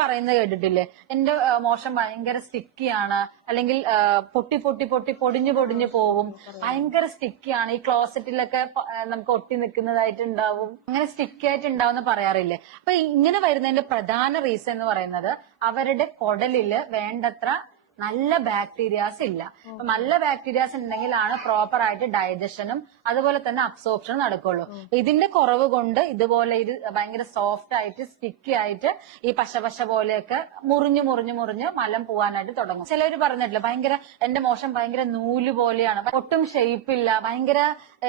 പറയുന്നത് കേട്ടിട്ടില്ലേ? എന്റെ മോശം ഭയങ്കര സ്റ്റിക്കിയാണ് അല്ലെങ്കിൽ പൊട്ടി പൊട്ടി പൊട്ടി പൊടിഞ്ഞു പൊടിഞ്ഞു പോവും. ഭയങ്കര സ്റ്റിക്കിയാണ് ഈ ക്ലോസറ്റിലൊക്കെ നമുക്ക് ഒട്ടി നിൽക്കുന്നതായിട്ട് ഉണ്ടാവും അങ്ങനെ സ്റ്റിക്കി ആയിട്ട് ഉണ്ടാവുന്ന പറയാറില്ലേ? അപ്പൊ ഇങ്ങനെ വരുന്നതിന്റെ പ്രധാന റീസൺ എന്ന് പറയുന്നത് അവരുടെ കുടലിൽ വേണ്ടത്ര നല്ല ബാക്ടീരിയാസ് ഇല്ല. അപ്പൊ നല്ല ബാക്ടീരിയാസ് ഉണ്ടെങ്കിലാണ് പ്രോപ്പർ ആയിട്ട് ഡൈജഷനും അതുപോലെ തന്നെ അബ്സോർപ്ഷനും നടക്കുള്ളൂ. ഇതിന്റെ കുറവ് കൊണ്ട് ഇതുപോലെ ഇത് ഭയങ്കര സോഫ്റ്റ് ആയിട്ട് സ്റ്റിക്കി ആയിട്ട് ഈ പശ പശ പോലെയൊക്കെ മുറിഞ്ഞു മുറിഞ്ഞു മുറിഞ്ഞ് മലം പോവാനായിട്ട് തുടങ്ങും. ചിലർ പറഞ്ഞിട്ടില്ല ഭയങ്കര എന്റെ മോശം ഭയങ്കര നൂൽ പോലെയാണ്. ഒട്ടും ഷേപ്പ് ഇല്ല ഭയങ്കര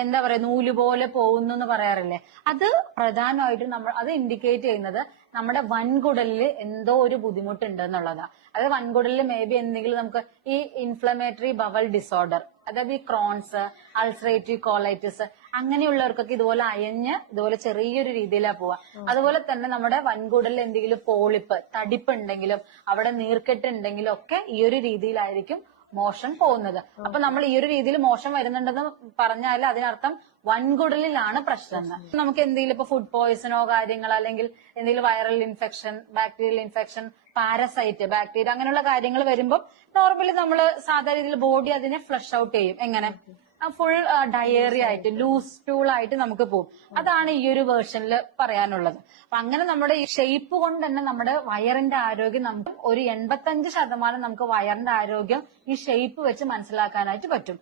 എന്താ പറയാ നൂൽ പോലെ പോകുന്നു എന്ന് പറയാറില്ലേ? അത് പ്രധാനമായിട്ടും നമ്മൾ അത് ഇൻഡിക്കേറ്റ് ചെയ്യുന്നത് നമ്മുടെ വൻകുടലിൽ എന്തോ ഒരു ബുദ്ധിമുട്ടുണ്ട് എന്നുള്ളതാ. അതായത് വൻകുടലിൽ മേ ബി എന്തെങ്കിലും നമുക്ക് ഈ ഇൻഫ്ലമേറ്ററി ബവൽ ഡിസോർഡർ അതായത് ഈ ക്രോൺസ് അൾസറേറ്റീവ് കോളൈറ്റിസ് അങ്ങനെയുള്ളവർക്കൊക്കെ ഇതുപോലെ അയഞ്ഞ് ഇതുപോലെ ചെറിയൊരു രീതിയിലാ പോവാ അതുപോലെ തന്നെ നമ്മുടെ വൻകുടലിൽ എന്തെങ്കിലും പോളിപ്പ് തടിപ്പ് ഉണ്ടെങ്കിലും അവിടെ നീർക്കെട്ട് ഉണ്ടെങ്കിലും ഒക്കെ ഈ ഒരു രീതിയിലായിരിക്കും മോഷൻ പോകുന്നത്. അപ്പൊ നമ്മൾ ഈ ഒരു രീതിയിൽ മോശം വരുന്നുണ്ടെന്ന് പറഞ്ഞാൽ അതിനർത്ഥം വൻകുടലിലാണ് പ്രശ്നം. എന്ന്. നമുക്ക് എന്തെങ്കിലും ഇപ്പൊ ഫുഡ് പോയിസണോ കാര്യങ്ങൾ അല്ലെങ്കിൽ എന്തെങ്കിലും viral infection bacterial infection parasite bacteria അങ്ങനെയുള്ള കാര്യങ്ങൾ വരുമ്പോൾ നോർമലി നമ്മൾ സാധാരണ രീതിയിൽ ബോഡി അതിനെ ഫ്ലഷ് ഔട്ട് ചെയ്യും. എങ്ങനെ? ഫുൾ ഡയറി ആയിട്ട് ലൂസ് ടൂൾ ആയിട്ട് നമുക്ക് പോകും അതാണ് ഈ ഒരു വേർഷനിൽ പറയാനുള്ളത്. അപ്പൊ അങ്ങനെ നമ്മുടെ ഈ ഷേപ്പ് കൊണ്ട് തന്നെ നമ്മുടെ വയറിന്റെ ആരോഗ്യം നമുക്ക് ഒരു എൺപത്തഞ്ച് ശതമാനം നമുക്ക് വയറിന്റെ ആരോഗ്യം ഈ ഷേപ്പ് വെച്ച് മനസ്സിലാക്കാനായിട്ട് പറ്റും.